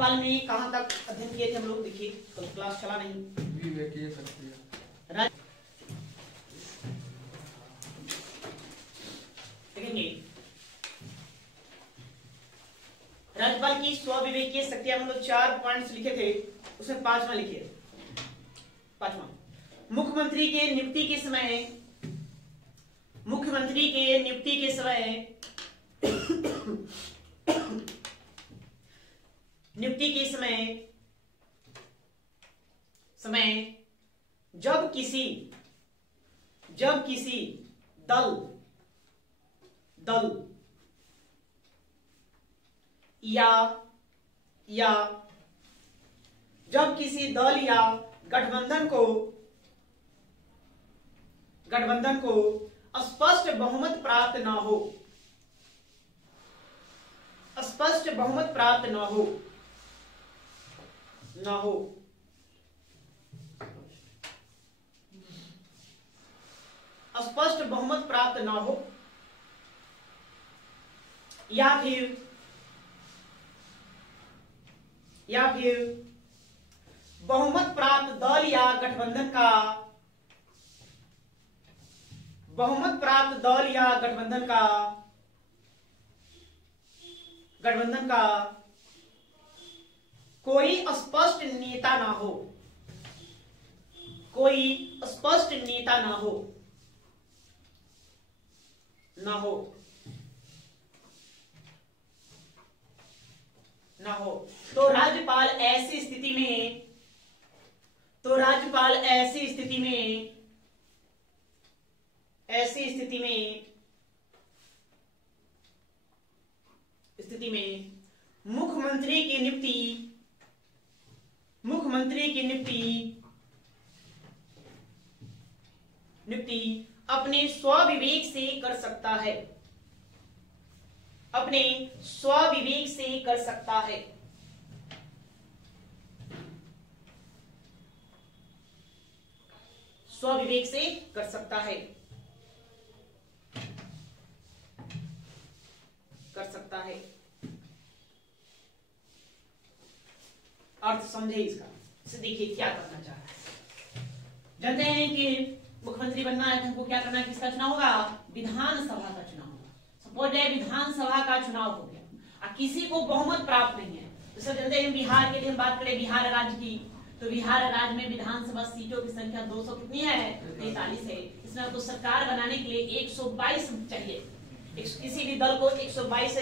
राज्यपाल में कहां तक अध्ययन किए थे हम लोग? देखिए तो क्लास चला नहीं। देखेंगे राज्यपाल की स्वविवेकीय शक्तियां, हम लोग 4 पॉइंट्स लिखे थे, उसमें 5वां लिखिए। 5वां, मुख्यमंत्री के नियुक्ति के समय, मुख्यमंत्री के नियुक्ति के समय नियुक्ति के समय जब किसी दल या जब किसी दल या गठबंधन को स्पष्ट बहुमत प्राप्त न हो, स्पष्ट बहुमत प्राप्त न हो, स्पष्ट बहुमत प्राप्त न हो, या फिर बहुमत प्राप्त दल या गठबंधन का कोई स्पष्ट नेता ना हो, तो राज्यपाल ऐसी स्थिति में मुख्यमंत्री की नियुक्ति अपने स्वविवेक से कर सकता है, स्वविवेक से कर सकता है। अर्थ समझे इसका। इसे देखिए क्या करना चाह रहा है। जानते हैं कि मुख्यमंत्री बनना है तो हमको क्या करना है? किसका चुनाव होगा? विधानसभा का चुनाव होगा। सपोज है विधानसभा का चुनाव हो गया और किसी को बहुमत प्राप्त नहीं है। जैसे जानते हैं बिहार के लिए हम बात करें, बिहार राज्य की, तो बिहार राज्य में विधानसभा सीटों की संख्या 200 कितनी है? 43 है। इसमें आपको सरकार बनाने के लिए 122 चाहिए। किसी भी दल को 122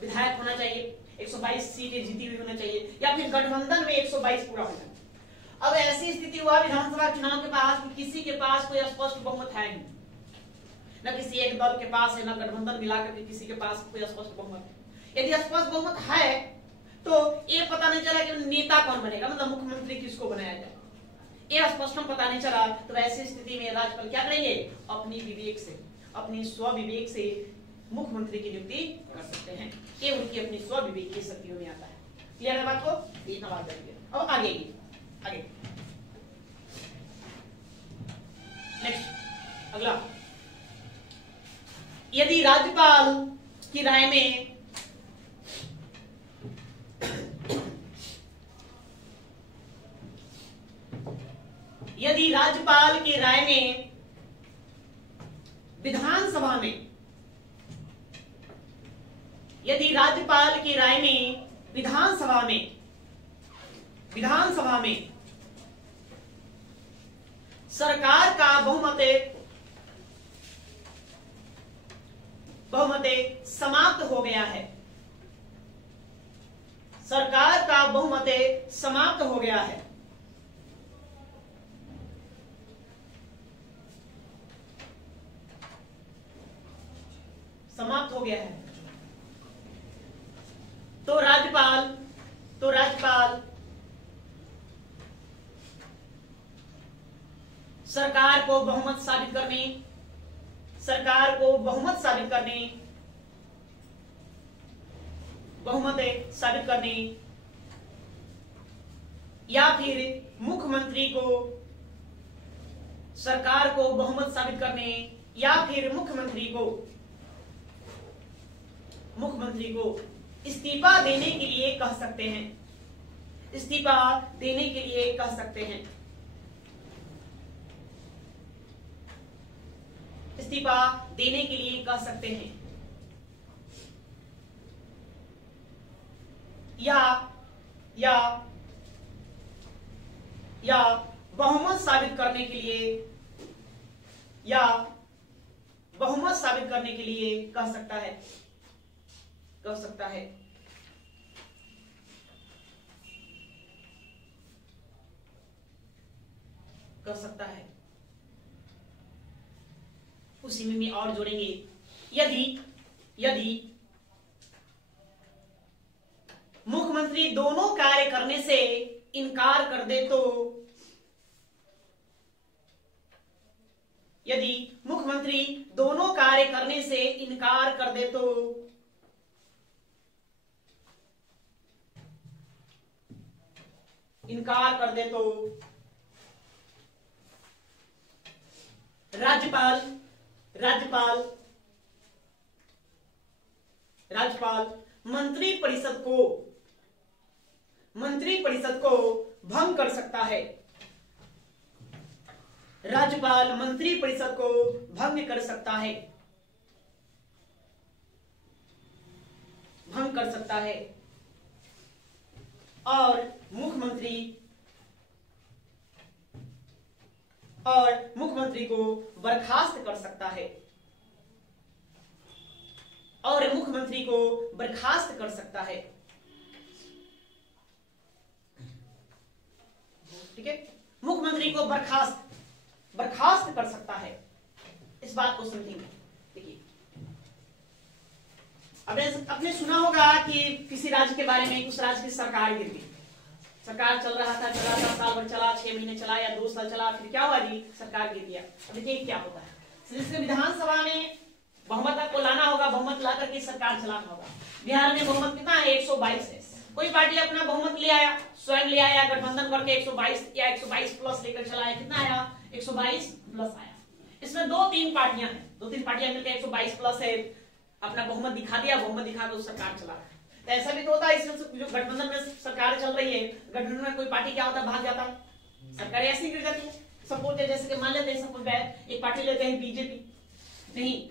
विधायक होना चाहिए, 122 सीटें जीती हुई होना चाहिए, या फिर गठबंधन में 122 पूरा होना। अब ऐसी स्थिति हुआ विधानसभा चुनाव के पास किसी के पास कोई स्पष्ट बहुमत है नहीं, न किसी एक दल के पास है, न गठबंधन मिलाकर के किसी के पास कोई स्पष्ट बहुमत है। यदि स्पष्ट बहुमत है तो ये पता नहीं चला कि नेता कौन बनेगा, मतलब मुख्यमंत्री किसको बनाया जाए, ये स्पष्ट पता नहीं चला। तो ऐसी स्थिति में राज्यपाल क्या करेंगे? अपनी स्वविवेक से मुख्यमंत्री की नियुक्ति कर सकते हैं। ये उनकी अपनी स्वविवेक की शक्तियों में आता है। क्लियर है बात को? इतना बात करेंगे। अब आगे नेक्स्ट, अगला, यदि राज्यपाल की राय में विधानसभा में सरकार का बहुमत समाप्त हो गया है, सरकार का बहुमत समाप्त हो गया है, तो राज्यपाल सरकार को बहुमत साबित करने या फिर मुख्यमंत्री को सरकार को बहुमत साबित करने या फिर मुख्यमंत्री को इस्तीफा देने के लिए कह सकते हैं। इस्तीफा देने के लिए कह सकते हैं। इस्तीफा देने के लिए कह सकते हैं। या बहुमत साबित करने के लिए, या बहुमत साबित करने के लिए कह सकता है, कह सकता है। कह सकता है। उसी में और जोड़ेंगे, यदि मुख्यमंत्री दोनों कार्य करने से इनकार कर दे तो, यदि मुख्यमंत्री दोनों कार्य करने से इनकार कर दे तो राज्यपाल मंत्री परिषद को भंग कर सकता है। राज्यपाल मंत्री परिषद को भंग कर सकता है, और मुख्यमंत्री को बर्खास्त कर सकता है, ठीक है। मुख्यमंत्री को बर्खास्त कर सकता है। इस बात को समझेंगे। देखिए, आपने सुना होगा कि किसी राज्य के बारे में, उस राज्य की सरकार गिर गई, सरकार चल रहा था, साल भर चला, 6 महीने चला या 2 साल चला, फिर क्या हुआ जी, सरकार गिर गया। अब देखिए क्या होता है, जिससे विधानसभा में बहुमत को लाना होगा, बहुमत ला करके सरकार चलाना होगा। बिहार में बहुमत कितना है, 122 है। कोई पार्टी अपना बहुमत ले आया, स्वयं ले आया, गठबंधन करके 122 या 122 प्लस लेकर चलाया। कितना आया, 122 प्लस आया। इसमें 2-3 पार्टियां हैं, 2-3 पार्टियां मिलकर 122 प्लस है, अपना बहुमत दिखा दिया, बहुमत दिखाकर सरकार चला। तो ऐसा भी तो होता है, इसमें जो गठबंधन में सरकार चल रही है, गठबंधन में कोई पार्टी क्या होता है, भाग जाता है, सरकार ऐसी गिर जाती है। सपोज जैसे कि मान लेते हैं, सपोज एक पार्टी लेते हैं बीजेपी, नहीं,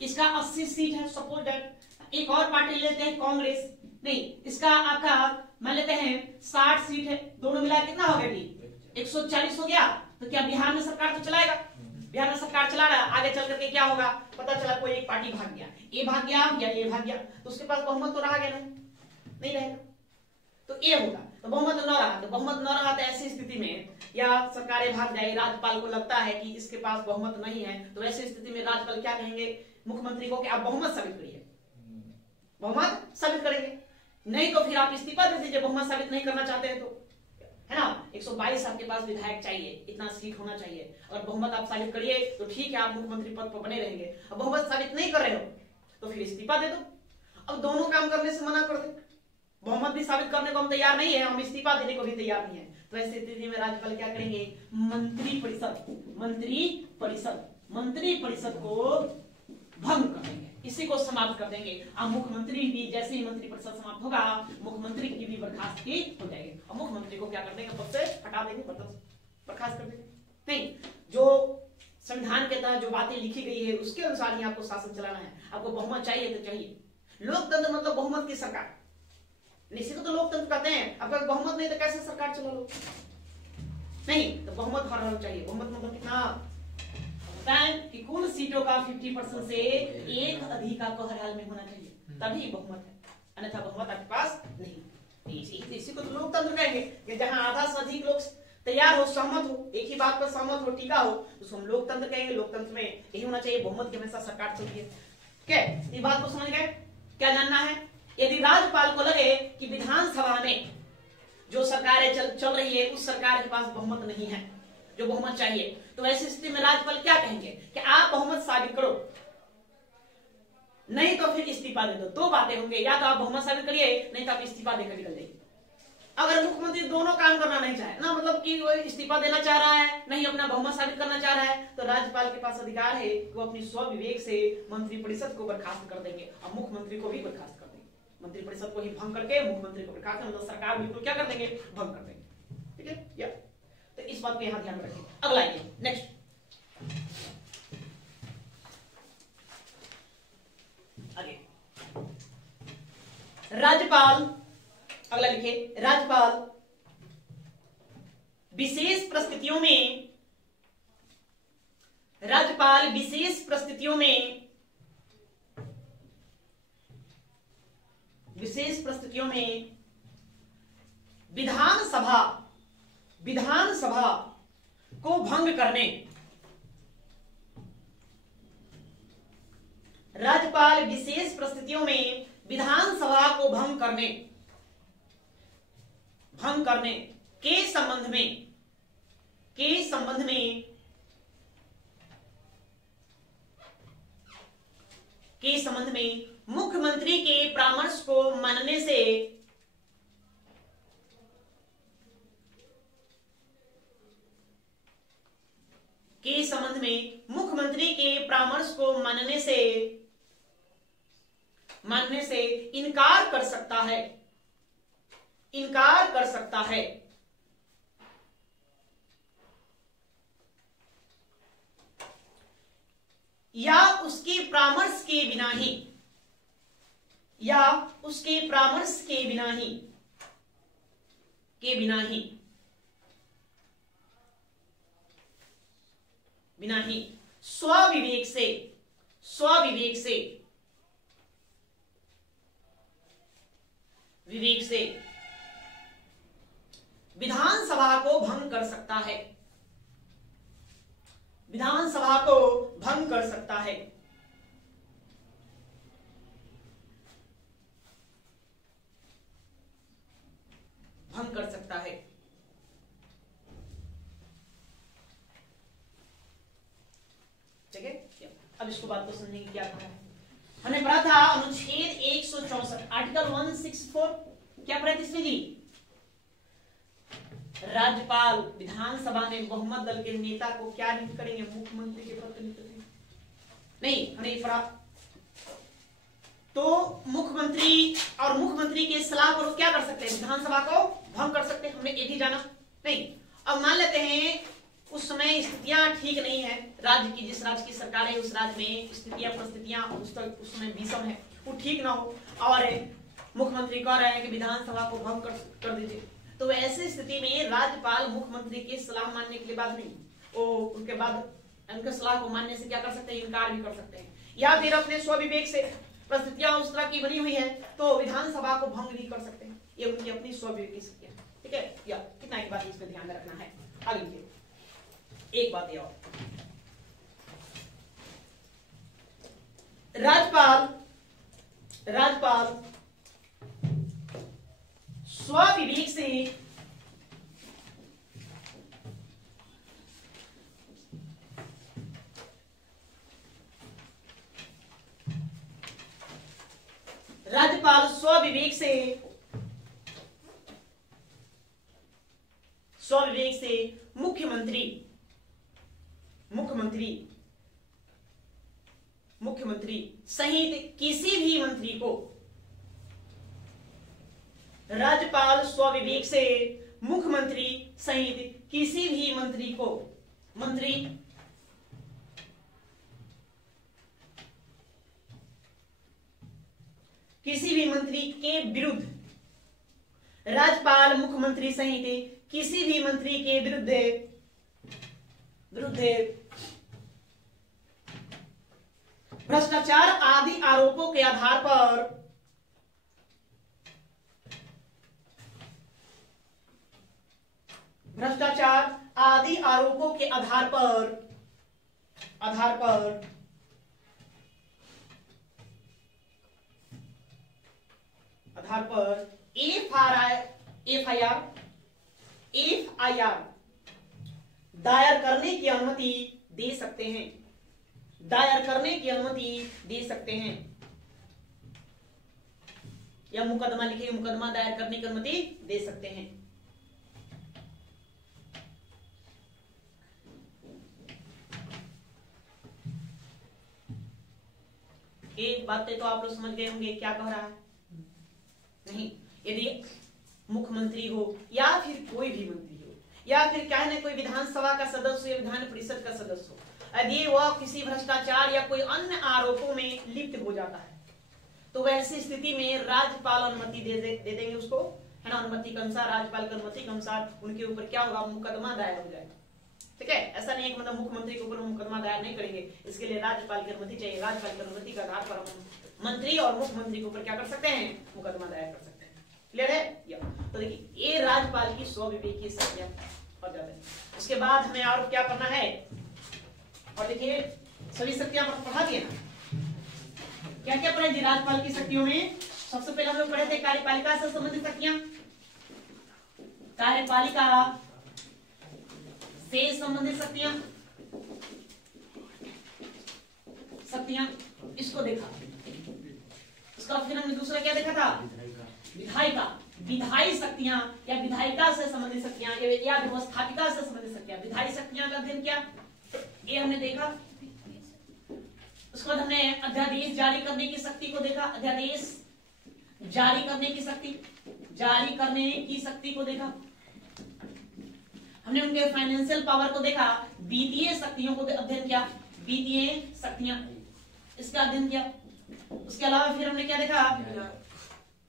इसका 80 सीट है, सपोज दैट। एक और पार्टी लेते हैं कांग्रेस, नहीं, इसका आपका मान लेते हैं 60 सीट है, दोनों मिला कितना हो गया जी, 140 हो गया। तो क्या बिहार में सरकार तो चलाएगा, बिहार में सरकार चला रहा है। आगे चल करके क्या होगा, पता चला कोई एक पार्टी भाग गया, ए भाग गया या ए भाग गया, तो उसके पास बहुमत तो रहा गया नहीं रहेगा, तो ए होगा। तो बहुमत न रहा, तो बहुमत न रहा, तो ऐसी स्थिति में या सरकारें भाग जाए, राज्यपाल को लगता है कि इसके पास बहुमत नहीं है, तो ऐसी स्थिति में राज्यपाल क्या कहेंगे मुख्यमंत्री को कि आप बहुमत साबित करिए, बहुमत साबित करेंगे, नहीं तो फिर आप इस्तीफा दे दीजिए, बहुमत साबित नहीं करना चाहते हैं तो, है ना। 122 आपके पास विधायक चाहिए, इतना सीट होना चाहिए, और बहुमत आप साबित करिए तो ठीक है, आप मुख्यमंत्री पद पर बने रहेंगे। अब बहुमत साबित नहीं कर रहे हो तो फिर इस्तीफा दे दो। अब दोनों काम करने से मना कर दे, बहुमत भी साबित करने को हम तैयार नहीं है, हम इस्तीफा देने को भी तैयार नहीं है, तो ऐसी स्थिति में राज्यपाल क्या करेंगे, मंत्री परिषद को भंग कर देंगे, इसी को समाप्त कर देंगे। अब मुख्यमंत्री भी, जैसे ही मंत्री परिषद समाप्त होगा, मुख्यमंत्री की भी बर्खास्तगी हो जाएगी, और मुख्यमंत्री को क्या कर देंगे, पद से हटा देंगे, बर्खास्त कर देंगे। नहीं, जो संविधान के तहत जो बातें लिखी गई है उसके अनुसार ही आपको शासन चलाना है। आपको बहुमत चाहिए तो चाहिए, लोकतंत्र मतलब बहुमत की सरकार, निश्चित तो लोकतंत्र कहते हैं। अब अगर बहुमत नहीं तो कैसे सरकार चला लो, नहीं तो बहुमत हर हाल चाहिए। बहुमत मतलब कितना, कि कुल सीटों का 50% से एक अधिक आपको हर हाल में होना चाहिए, तभी बहुमत है, अन्यथा बहुमत आपके पास नहीं। इसी को तो लोकतंत्र कहेंगे, कि जहां आधा से अधिक लोग तैयार हो, सहमत हो, एक ही बात पर सहमत हो, टीका हो, उसको हम लोकतंत्र कहेंगे। लोकतंत्र में यही होना चाहिए, बहुमत की हमेशा सरकार चलती है। क्या ये बात को समझ गए, क्या जानना है। यदि राज्यपाल को लगे कि विधानसभा में जो सरकारें चल रही है, उस सरकार के पास बहुमत नहीं है जो बहुमत चाहिए, तो ऐसी स्थिति में राज्यपाल क्या कहेंगे कि आप बहुमत साबित करो, नहीं तो फिर इस्तीफा दे दो। 2 बातें होंगे, या तो आप बहुमत साबित करिए, नहीं तो आप इस्तीफा देकर निकल जाइए। अगर मुख्यमंत्री दोनों काम करना नहीं चाहे ना, मतलब कि वो इस्तीफा देना चाह रहा है, नहीं अपना बहुमत साबित करना चाह रहा है, तो राज्यपाल के पास अधिकार है कि वो अपनी स्व विवेक से मंत्री परिषद को बर्खास्त कर देंगे और मुख्यमंत्री को भी बर्खास्त कर देंगे। मंत्रिपरिषद को ही भंग करके मुख्यमंत्री को प्रकाश मतलब सरकार बिल्कुल क्या कर देंगे, भंग कर देंगे। ठीक है या तो इस बात को यहां ध्यान में रखें। अगला आइए नेक्स्ट, आगे राज्यपाल, अगला लिखिए राज्यपाल विशेष परिस्थितियों में, राज्यपाल विशेष परिस्थितियों में, विशेष परिस्थितियों में विधानसभा, विधानसभा को भंग करने, राज्यपाल विशेष परिस्थितियों में विधानसभा को भंग करने, भंग करने के संबंध में, के संबंध में, के संबंध में मुख्यमंत्री के परामर्श को मानने से, के संबंध में मुख्यमंत्री के परामर्श को मानने से इनकार कर सकता है, इनकार कर सकता है, या उसके परामर्श के बिना ही, या उसके परामर्श के बिना ही, के बिना ही, बिना ही स्वविवेक से, स्वविवेक से, विवेक से विधानसभा को भंग कर सकता है, विधानसभा को भंग कर सकता है, भंग कर सकता है। ठीक है, अब इसको बात को समझने की क्या कहा है, हमने पढ़ा था अनुच्छेद 164 आर्टिकल 164 क्या पढ़ा इसमें जी, राज्यपाल विधानसभा में बहुमत दल के नेता को क्या नियुक्त करेंगे, मुख्यमंत्री के पद पर नियुक्त करेंगे, नहीं हमने पढ़ा तो मुख्यमंत्री और मुख्यमंत्री के सलाह पर क्या कर सकते हैं, विधानसभा को भंग कर सकते हैं, हमने एक ही जाना नहीं। अब मान लेते हैं उस समय स्थितियां ठीक नहीं है, राज्य की जिस राज्य की सरकार है उस राज्य में स्थितियां परिस्थितियां उस समय विषम है, वो ठीक ना हो और मुख्यमंत्री कह रहे हैं कि विधानसभा को भंग कर दीजिए, तो ऐसी स्थिति में राज्यपाल मुख्यमंत्री की सलाह मानने के बाद नहीं, वो उनके बाद उनके सलाह को मानने से क्या कर सकते हैं, इनकार भी कर सकते हैं, या फिर अपने स्वविवेक से परिस्थितियां उस तरह की बनी हुई है तो विधानसभा को भंग भी कर सकते हैं, ये उनकी अपनी स्वविवेक की शक्ति है। ठीक है या कितना एक बात इस पे ध्यान रखना है। आगे एक बात ये और, राज्यपाल, राज्यपाल स्वविवेक से राज्यपाल स्वविवेक से, स्वविवेक से मुख्यमंत्री, मुख्यमंत्री, मुख्यमंत्री सहित किसी भी मंत्री को, राज्यपाल स्वविवेक से मुख्यमंत्री सहित किसी भी मंत्री को, मंत्री किसी भी मंत्री के विरुद्ध, राज्यपाल मुख्यमंत्री सहित किसी भी मंत्री के विरुद्ध, विरुद्ध भ्रष्टाचार आदि आरोपों के आधार पर, भ्रष्टाचार आदि आरोपों के आधार पर, आधार पर एफआईआर दायर करने की अनुमति दे सकते हैं, दायर करने की अनुमति दे सकते हैं, या मुकदमा लिखे मुकदमा दायर करने की अनुमति दे सकते हैं। एक बातें तो आप लोग समझ गए होंगे क्या कह रहा है, यदि मुख्यमंत्री हो या फिर कोई भी मंत्री हो या फिर क्या है ना कोई विधानसभा का सदस्य या विधान परिषद का सदस्य हो, यदि वह किसी भ्रष्टाचार या कोई अन्य आरोपों में लिप्त हो जाता है तो वैसी स्थिति में राज्यपाल अनुमति दे देंगे उसको, है ना। अनुमति के अनुसार, राज्यपाल की अनुमति के अनुसार उनके ऊपर क्या होगा, मुकदमा दायर हो जाएगा। ठीक है, ऐसा नहीं है कि मतलब मुख्यमंत्री के ऊपर मुकदमा दायर नहीं करेंगे, इसके लिए राज्यपाल की अनुमति चाहिए। राज्यपाल की अनुमति के आधार पर हम मंत्री और मुख्यमंत्री के ऊपर क्या कर सकते हैं, मुकदमा दायर कर सकते हैं। क्लियर है? या तो देखिए ये राज्यपाल की स्वविवेकीय शक्तियां हो जाते हैं। उसके बाद हमें और क्या करना है, और देखिए सभी शक्तियां पढ़ा दिए ना, क्या क्या पढ़े जी राज्यपाल की शक्तियों में। सबसे पहले हम लोग पढ़े थे कार्यपालिका से संबंधित शक्तियां, कार्यपालिका से संबंधित शक्तियां इसको देखा। उसका फिर हमने दूसरा क्या देखा था, विधायिका, विधायी शक्तियां या विधायिका से संबंधित शक्तियां या व्यवस्थापिका से संबंधित शक्तियां, विधायी शक्तियां का अध्ययन किया, ये हमने देखा। उसके बाद हमने अध्यादेश जारी करने की शक्ति को देखा, अध्यादेश जारी करने की शक्ति, जारी करने की शक्ति को देखा। हमने उनके फाइनेंशियल पावर को देखा, वित्तीय शक्तियों को अध्ययन किया, वित्तीय शक्तियां इसका अध्ययन किया। उसके अलावा फिर हमने क्या देखा,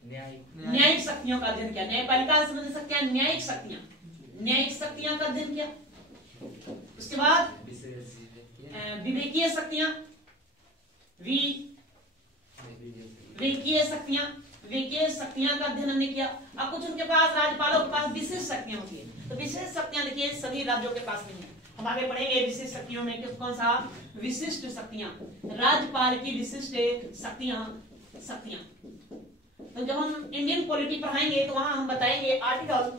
न्यायिक शक्तियों का अध्ययन किया, न्यायपालिका से संबंधित शक्तियां, न्यायिक शक्तियां, न्यायिक शक्तियां का अध्ययन किया। उसके बाद विवेकीय शक्तियां, विवेकीय शक्तियां, विवेकीय शक्तियां का अध्ययन हमने किया। अब कुछ उनके पास, राज्यपालों के पास विशेष शक्तियां होती है, तो विशेष शक्तियां देखिए सभी राज्यों के पास नहीं है। हम आगे पढ़ेंगे विशेष शक्तियों में कौन सा, विशिष्ट शक्तियां, राज्यपाल की विशिष्ट शक्तियां। तो जब हम इंडियन पॉलिटी पढ़ाएंगे तो वहां हम बताएंगे आर्टिकल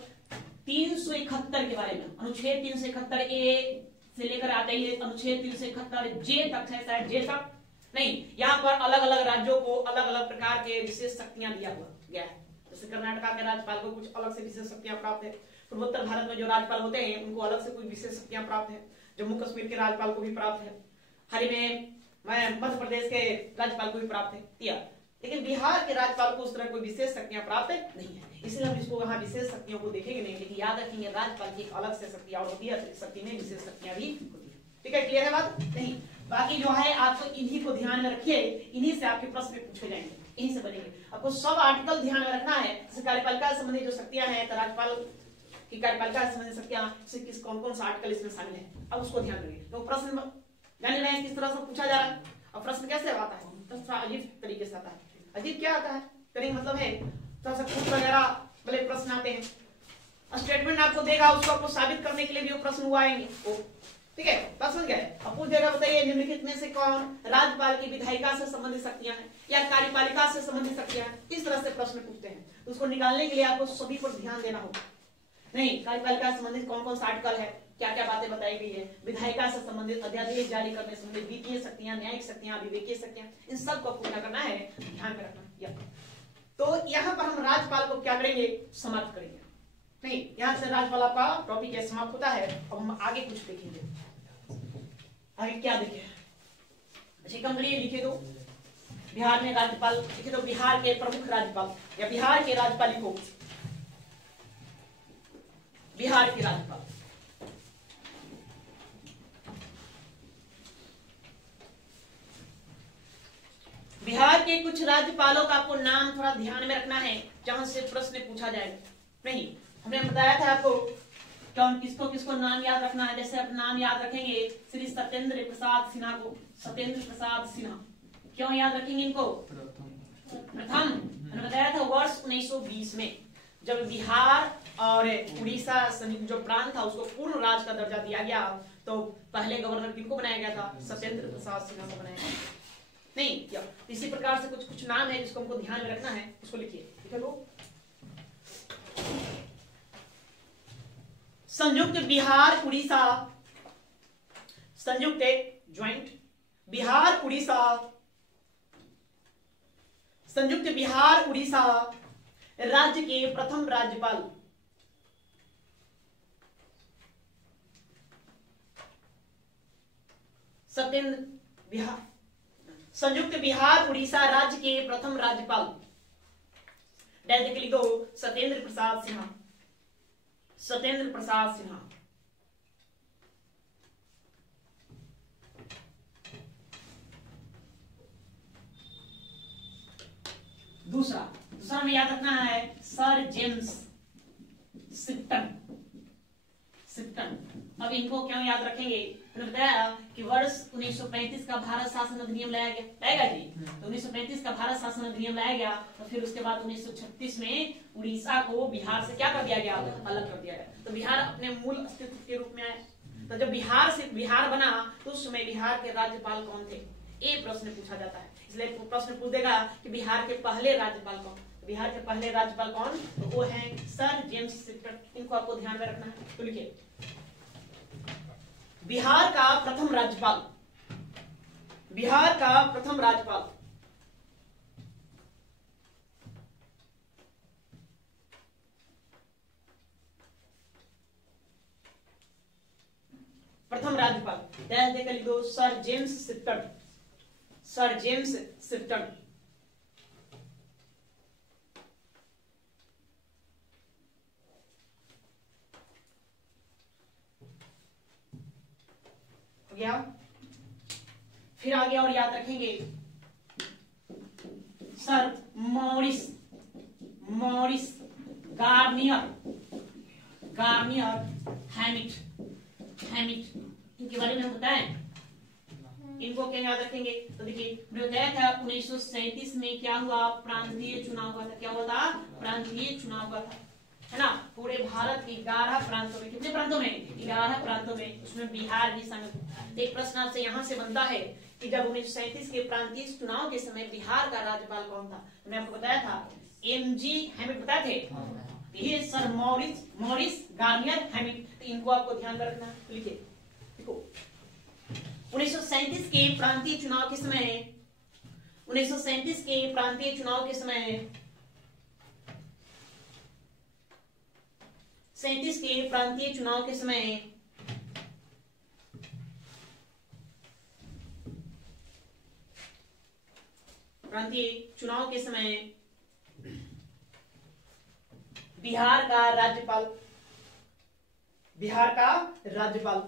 371 के बारे में, अनुच्छेद 371 ए से लेकर आते ही अनुच्छेद 371 जे तक है, शायद जे तक नहीं, यहाँ पर अलग अलग राज्यों को अलग अलग प्रकार के विशेष शक्तियां दिया हुआ गया है। जैसे कर्नाटका के राज्यपाल को कुछ अलग से विशेष शक्तियां प्राप्त है, पूर्वोत्तर भारत में जो राज्यपाल होते हैं उनको अलग से कोई विशेष शक्तियां प्राप्त है, जम्मू कश्मीर के राज्यपाल को भी प्राप्त है, हाल ही में मध्य प्रदेश के राज्यपाल को भी प्राप्त है, लेकिन बिहार के राज्यपाल को उस तरह कोई विशेष शक्तियां प्राप्त नहीं है, इसलिए हम इसको वहां विशेष शक्तियों को देखेंगे नहीं, लेकिन याद रखेंगे राज्यपाल की एक अलग से शक्ति और होती है, शक्ति में विशेष शक्तियां भी होती है। ठीक है, क्लियर है बात? नहीं, बाकी जो है आपको इन्हीं को ध्यान में रखिए, इन्हीं से आपके प्रश्न पूछे जाएंगे, यहीं से बनेंगे। आपको सब आर्टिकल ध्यान में रखना है। जैसे कार्यपालिका से संबंधित जो शक्तियां हैं, तो राज्यपाल की कार्यपालिका से संबंधित शक्तियां से किस कौन कौन सा आर्टिकल इसमें शामिल है, अब उसको ध्यान रखिए। तो प्रश्न जान रहे हैं किस तरह से पूछा जा रहा है, और प्रश्न कैसे आता है, तो थोड़ा अजीब तरीके से आता है। अजीब क्या आता है, करेंगे मतलब है थोड़ा सा कुछ वगैरह वाले प्रश्न आते हैं, स्टेटमेंट आपको देगा, उसको आपको साबित करने के लिए भी वो प्रश्न हुआ आएंगे। ठीक है, बात समझ गए? अब पूछ देगा बताइए निम्नलिखित में से कौन राज्यपाल की विधायिका से संबंधित शक्तियां हैं या कार्यपालिका से संबंधित शक्तियां हैं, इस तरह से प्रश्न पूछते हैं। तो उसको निकालने के लिए आपको सभी पर ध्यान देना होगा। नहीं, कार्यपालिका से संबंधित कौन कौन सा आर्टिकल है, क्या क्या बातें बताई गई है, विधायिका से संबंधित अध्यादेश जारी करने से संबंधित वित्तीय शक्तियां, न्यायिक शक्तियां, विवेकीय शक्तियां, इन सब को पूरा करना है, ध्यान में रखना। तो यहाँ पर हम राज्यपाल को क्या करेंगे, समाप्त करेंगे। नहीं, यहाँ से राज्यपाल आपका टॉपिक समाप्त होता है। अब हम आगे कुछ देखेंगे, आगे क्या देखें। अच्छा कंप्लीट लिखे दो, बिहार में राज्यपाल लिखे दो, बिहार के प्रमुख राज्यपाल या बिहार के राज्यपाल को, बिहार के राज्यपाल। बिहार के कुछ राज्यपालों का आपको नाम थोड़ा ध्यान में रखना है, जहां से प्रश्न पूछा जाएगा। नहीं, हमने बताया था आपको किसको किसको नाम याद रखना है। जैसे आप नाम याद रखेंगे श्री सत्येंद्र प्रसाद सिन्हा को, सत्येंद्र प्रसाद सिन्हा, क्यों याद रखेंगे इनको? प्रथम मैंने बताया था वर्ष 1920 में जब बिहार और उड़ीसा जो प्रांत था उसको पूर्ण राज्य का दर्जा दिया गया, तो पहले गवर्नर किनको बनाया गया था? सत्येंद्र प्रसाद सिन्हा को बनाया गया। नहीं, क्या इसी प्रकार से कुछ कुछ नाम है जिसको हमको ध्यान में रखना है, उसको लिखिए। ठीक है लोग, संयुक्त बिहार उड़ीसा, संयुक्त ज्वाइंट बिहार उड़ीसा, संयुक्त बिहार उड़ीसा राज्य के प्रथम राज्यपाल, सत्येंद्र बिहार, संयुक्त बिहार उड़ीसा राज्य के प्रथम राज्यपाल डैश के लिख दो सत्येंद्र प्रसाद सिन्हा, सत्येंद्र प्रसाद सिन्हा। दूसरा में याद रखना है सर जेम्स शिप्टन, शिप्टन। अब इनको क्यों याद रखेंगे? मैंने बताया कि वर्ष 1935 का भारत शासन अधिनियम लाया गया जी। तो 1935 का भारत शासन अधिनियम लाया गया, तो फिर उसके बाद 1936 में उड़ीसा को बिहार से क्या कर दिया गया? अलग कर दिया गया। तो बिहार अपने मूल अस्तित्व के रूप में आया। तो जब बिहार बना तो उस समय बिहार के राज्यपाल कौन थे? ये प्रश्न पूछा जाता है। इसलिए प्रश्न पूछ देगा कि बिहार के पहले राज्यपाल कौन? बिहार के पहले राज्यपाल कौन? तो वो हैं सर जेम्स शिप्टन। इनको आपको ध्यान में रखना है। तो लिखिए बिहार का प्रथम राज्यपाल, बिहार का प्रथम राज्यपाल डैश देकर लिख दो sir James Shipton, sir James Shipton. गया। फिर आगे और याद रखेंगे sir Maurice, Maurice Garnier, Garnier Hammett, Hammett. इनके बारे में हम बताएं, इनको क्या याद रखेंगे? तो देखिए बताया था 1937 में क्या हुआ? प्रांतीय चुनाव हुआ था। क्या हुआ था? प्रांतीय चुनाव हुआ था, है ना। पूरे भारत के 11 प्रांतों में, कितने प्रांतों में? 11 प्रांतों में, उसमें बिहार भी शामिल। एक प्रश्न आपसे यहां से बनता है कि जब 1937 के प्रांतीय चुनाव के समय बिहार का राज्यपाल कौन था? तो मैं आपको बताया था एमजी हैमिट बताए थे। ये सर मॉरिस गार्नियर हैमिट। तो इनको आपको ध्यान में रखना। लिखिए देखो 1937 के प्रांतीय चुनाव के समय, 1937 के प्रांतीय चुनाव के समय, 37 के प्रांतीय चुनाव के समय प्रांतीय चुनाव के समय बिहार का राज्यपाल, बिहार का राज्यपाल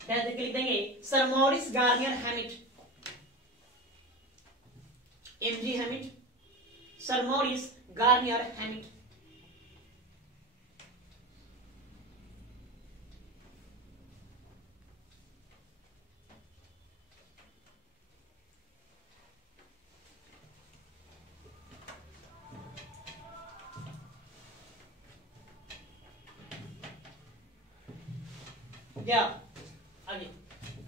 लिख देंगे sir Maurice Garnier Hammett, MG Hammett, sir Maurice Garnier Hammett. क्या आगे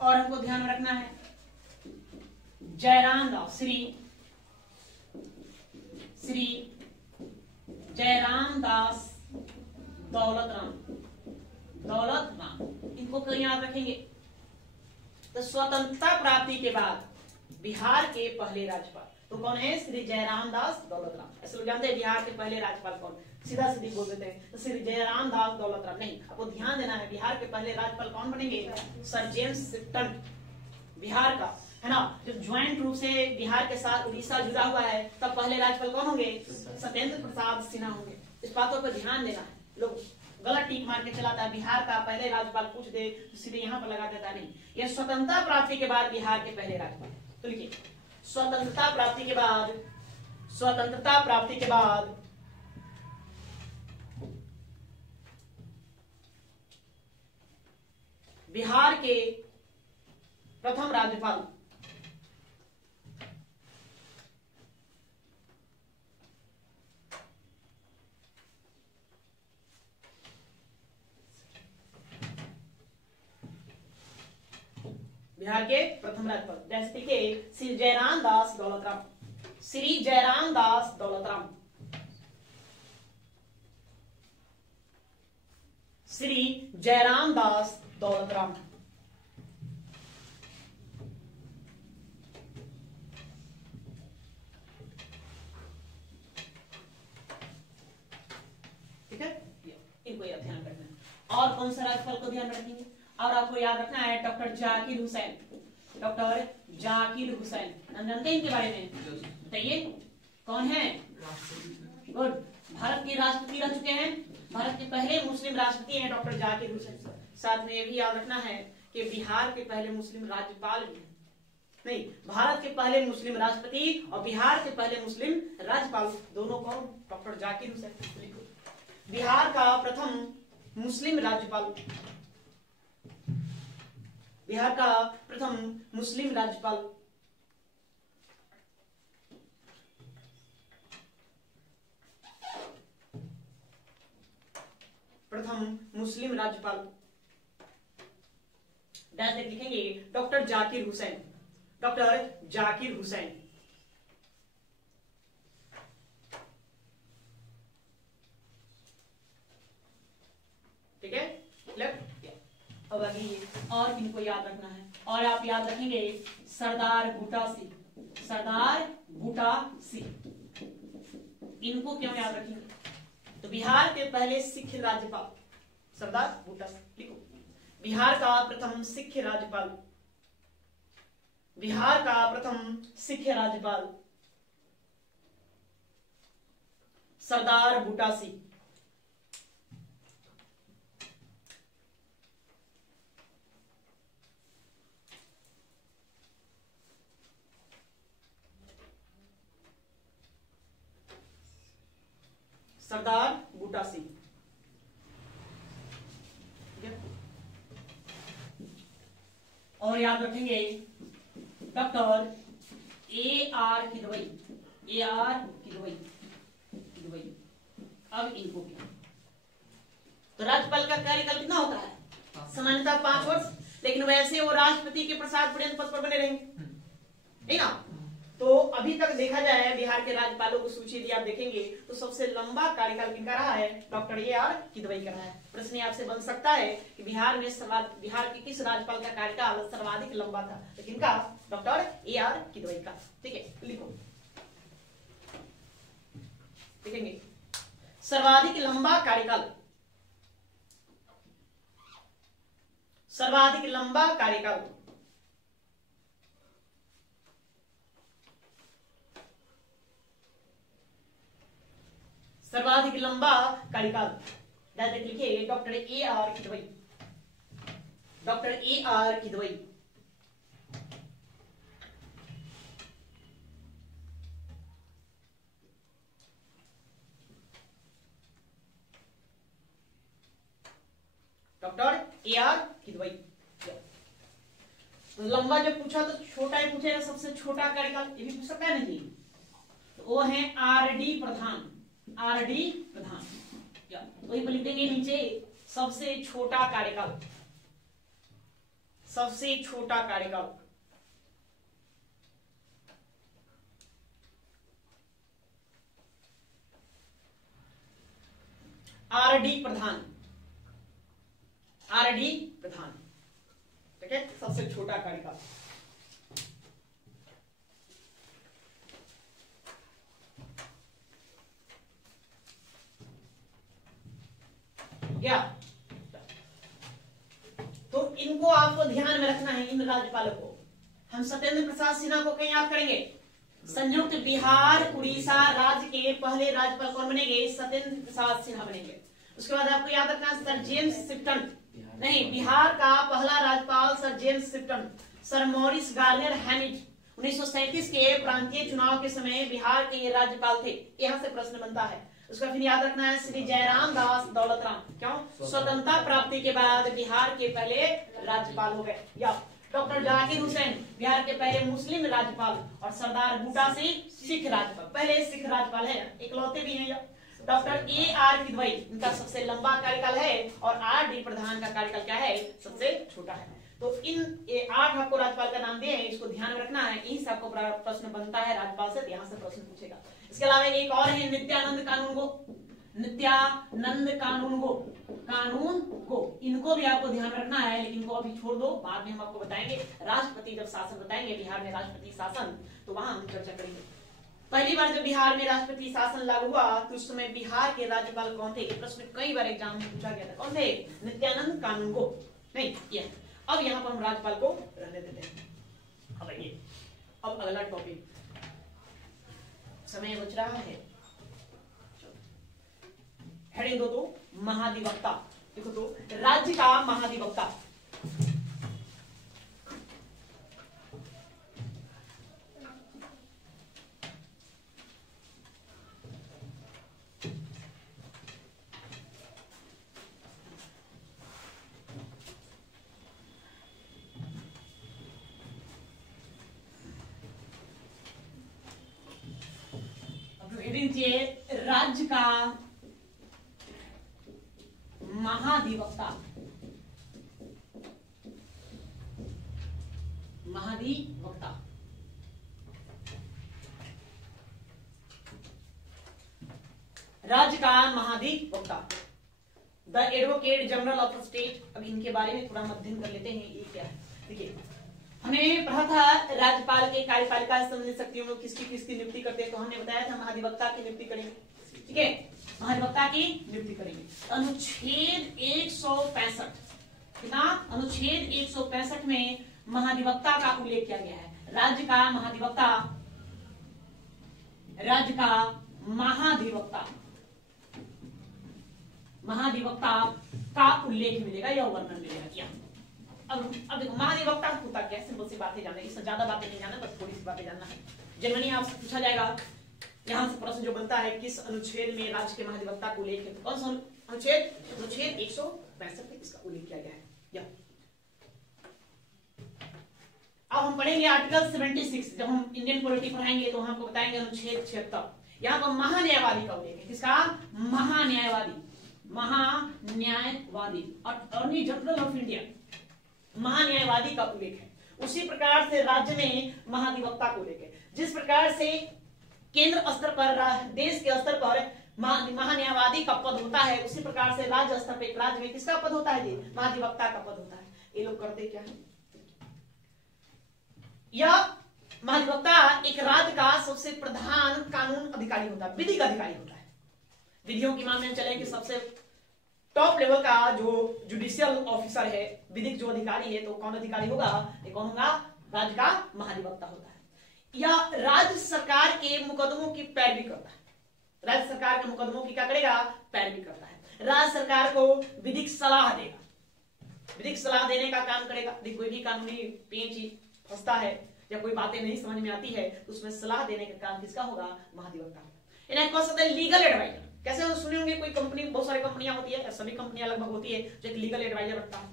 और हमको ध्यान में रखना है जयराम दास, श्री जयराम दास दौलत राम, इनको क्यों याद रखेंगे? तो स्वतंत्रता प्राप्ति के बाद बिहार के पहले राज्यपाल तो कौन है? श्री जयराम दास दौलत राम। ऐसे लोग जानते हैं बिहार के पहले राज्यपाल कौन? सीधा सीधी बोल देते हैं तो श्री जयराम दास दौलत राम नहीं। आपको ध्यान देना है बिहार के पहले राज्यपाल कौन बनेंगे? सर जेम्स शिप्टन, बिहार का, है ना। जब ज्वाइंट रूप से बिहार के साथ उड़ीसा जुड़ा हुआ है तब पहले राज्यपाल कौन होंगे? सत्येंद्र प्रसाद सिन्हा होंगे। इस बातों पर ध्यान देना है। लोग गलत टीक मार के चलाता है, बिहार का पहले राज्यपाल पूछ दे तो सीधे यहाँ पर लगा देता नहीं। यह स्वतंत्रता प्राप्ति के बाद बिहार के पहले राज्यपाल। तो लिखिए स्वतंत्रता प्राप्ति के बाद, स्वतंत्रता प्राप्ति के बाद बिहार के प्रथम राज्यपाल बिहार के प्रथम राज्यपाल जैसे के श्री जयराम दास दौलत राम, श्री जयराम दास दौलत राम, श्री जयराम दास दौलत राम। ठीक है, इनको याद ध्यान रखना है। और कौन सा राज्यपाल को ध्यान रखेंगे? और आपको याद रखना है डॉक्टर जाकिर हुसैन, डॉक्टर जाकिर हुसैन। नाम जानते हैं इनके बारे में? बताइए कौन है? गुड। भारत के राष्ट्रपति रह चुके हैं, भारत के पहले मुस्लिम राष्ट्रपति हैं डॉक्टर जाकिर हुसैन। साथ में ये भी याद रखना है कि बिहार के पहले मुस्लिम राज्यपाल भी हैं। नहीं, भारत के पहले मुस्लिम राष्ट्रपति और बिहार के पहले मुस्लिम राज्यपाल दोनों कौन? डॉक्टर जाकिर हुसैन। बिहार का प्रथम मुस्लिम राज्यपाल, बिहार का प्रथम मुस्लिम राज्यपाल, प्रथम मुस्लिम राज्यपाल डैश लिखेंगे डॉक्टर जाकिर हुसैन, डॉक्टर जाकिर हुसैन। ठीक है, अब आगे और किनको याद रखना है? और आप याद रखेंगे सरदार बूटा सिंह, सरदार बूटा सिंह। इनको क्यों याद रखेंगे? तो बिहार के पहले सिख राज्यपाल सरदार बूटा सिंह। लिखो, बिहार का प्रथम सिख राज्यपाल, बिहार का प्रथम सिख राज्यपाल सरदार बूटा सिंह। सरदार बूटा सिंह। और याद रखेंगे doctor A R Kidwai, A R Kidwai, Kidwai. अब इनको क्या? तो राज्यपाल का कार्यकाल कितना होता है? सामान्यतः 5 वर्ष, लेकिन वैसे वो राष्ट्रपति के प्रसाद पर्यंत पद पर बने रहेंगे, है ना? तो अभी तक देखा जाए बिहार के राज्यपालों की सूची यदि आप देखेंगे तो सबसे लंबा कार्यकाल किनका रहा है? डॉक्टर ए आर किदवई का रहा है। प्रश्न आपसे बन सकता है कि बिहार के किस राज्यपाल का कार्यकाल सर्वाधिक लंबा था? तो किनका? डॉक्टर ए आर किदवई का। ठीक है, लिखो, देखेंगे सर्वाधिक लंबा कार्यकाल, सर्वाधिक लंबा कार्यकाल सर्वाधिक लंबा कार्यकाल डायरेक्ट लिखिए doctor A R Kidwai, doctor A R Kidwai. Doctor A R Kidwai. तो लंबा जब पूछा तो छोटा ही पूछेगा, सबसे छोटा कार्यकाल ये भी पूछ सकता है नहीं? तो वो है आर डी प्रधान, आर डी प्रधान। वही लिख देंगे नीचे सबसे छोटा कार्यकाल, सबसे छोटा कार्यकाल आर डी प्रधान, आर डी प्रधान। ठीक है, सबसे छोटा कार्यकाल। क्या? तो इनको आपको ध्यान में रखना है, इन राज्यपालों को। हम सत्येंद्र प्रसाद सिन्हा को कहीं याद करेंगे? संयुक्त बिहार उड़ीसा राज्य के पहले राज्यपाल कौन बनेंगे? सत्येंद्र प्रसाद सिन्हा बनेंगे। उसके बाद आपको याद रखना है सर जेम्स शिफ्टन, नहीं, बिहार का पहला राज्यपाल sir James Shifton. Sir Maurice Garnier Hammett 1937 के प्रांतीय चुनाव के समय बिहार के ये राज्यपाल थे। यहां से प्रश्न बनता है। उसका फिर याद रखना है श्री जयराम दास दौलतराम, क्यों? स्वतंत्रता प्राप्ति के बाद बिहार के पहले राज्यपाल हो गए। या डॉक्टर जाकिर हुसैन बिहार के पहले मुस्लिम राज्यपाल, और सरदार बूटा सिंह सिख राज्यपाल, पहले सिख राज्यपाल है, इकलौते भी हैं। डॉक्टर ए आर किदवई इनका सबसे लंबा कार्यकाल है, और आर डी प्रधान का कार्यकाल क्या है? सबसे छोटा है। तो इन 8 आपको राज्यपाल का नाम दिए हैं, इसको ध्यान में रखना है। इन्हीं से आपको प्रश्न बनता है राज्यपाल से, यहाँ से प्रश्न पूछेगा। इसके अलावा एक और है नित्यानंद कानून गो, नित्यानंद कानून गो, कानून गो। इनको भी आपको ध्यान रखना है, लेकिन इनको अभी छोड़ दो, बाद में हम आपको बताएंगे। राष्ट्रपति जब शासन बताएंगे बिहार में राष्ट्रपति शासन, तो वहां हम चर्चा करेंगे। पहली बार जब बिहार में राष्ट्रपति शासन लागू हुआ तो उस समय बिहार के राज्यपाल कौन थे? ये प्रश्न कई बार एग्जाम में पूछा गया था। कौन थे? नित्यानंद कानून गो। नहीं, ये अब यहाँ पर हम राज्यपाल को रहने देते हैं। अब आइए, अब अगला टॉपिक, समय बच रहा है। हेडिंग दो तो महाधिवक्ता, देखो तो राज्य का महाधिवक्ता। राज्य का महाधिवक्ता, महाधिवक्ता राज्य का महाधिवक्ता, the advocate general of the state. अब इनके बारे में थोड़ा अध्ययन कर लेते हैं, ये क्या है। देखिए, हमने पढ़ा था राज्यपाल के कार्यपालिका संबंधी शक्तियों में किसकी किसकी नियुक्ति करते हैं, तो हमने बताया था महाधिवक्ता की नियुक्ति करेंगे, ठीक है, महाधिवक्ता की नियुक्ति करेंगे। अनुच्छेद 165, कितना, अनुच्छेद 165 में महाधिवक्ता का उल्लेख किया गया है। राज्य का महाधिवक्ता, राज्य का महाधिवक्ता, महाधिवक्ता का उल्लेख मिलेगा या वर्णन मिलेगा क्या। अब देखो महाधिवक्ता होता क्या, सिंपल सी बातें जानना है, इससे ज्यादा बातें नहीं जानना, बस थोड़ी सी बातें जानना है। जनरली आपसे पूछा जाएगा, यहाँ से प्रश्न जो बनता है, किस अनुच्छेद में राज्य के महाधिवक्ता को उल्लेख है, तो कौन सा अनुच्छेद, अनुच्छेद 165 में इसका उल्लेख किया गया है। या अब हम पढ़ेंगे आर्टिकल 76, जब हम इंडियन पॉलिटी पढ़ाएंगे तो हम आपको बताएंगे अनुच्छेद 76। यहाँ पर महान्यायवादी का उल्लेख है, किसका, महान्यायवादी, महान्यायवादी, अटॉर्नी जनरल ऑफ इंडिया, महान्यायवादी का उल्लेख है। उसी प्रकार से राज्य में महाधिवक्ता को उल्लेख है। जिस प्रकार से केंद्र स्तर पर, देश के स्तर पर महान्यायवादी का पद होता है, उसी प्रकार से राज्य स्तर पर राज्य में किसका पद होता है जी, महाधिवक्ता का पद होता है। ये लोग करते क्या है, यह महाधिवक्ता एक राज्य का सबसे प्रधान कानून अधिकारी होता है, विधिक अधिकारी होता है। विधियों की मामले में चले कि सबसे टॉप लेवल का जो जुडिशियल ऑफिसर है, विधिक जो अधिकारी है, तो कौन अधिकारी होगा, ये कौन होगा, राज्य का महाधिवक्ता होता है। या राज्य सरकार के मुकदमों की पैरवी करता है, राज्य सरकार के मुकदमों की क्या करेगा, पैरवी करता है। राज्य सरकार को विधिक सलाह देगा, विधिक सलाह देने का काम करेगा। कोई भी कानूनी पेच फंसता है या कोई बातें नहीं समझ में आती है, तो उसमें सलाह देने का काम किसका होगा, महाधिवक्ता। इन्हें कौन सा लीगल एडवाइजर, कैसे सुने होंगे, कोई कंपनी, बहुत सारी कंपनियां होती है, सभी कंपनियां लगभग होती है जो एक लीगल एडवाइजर रखता है,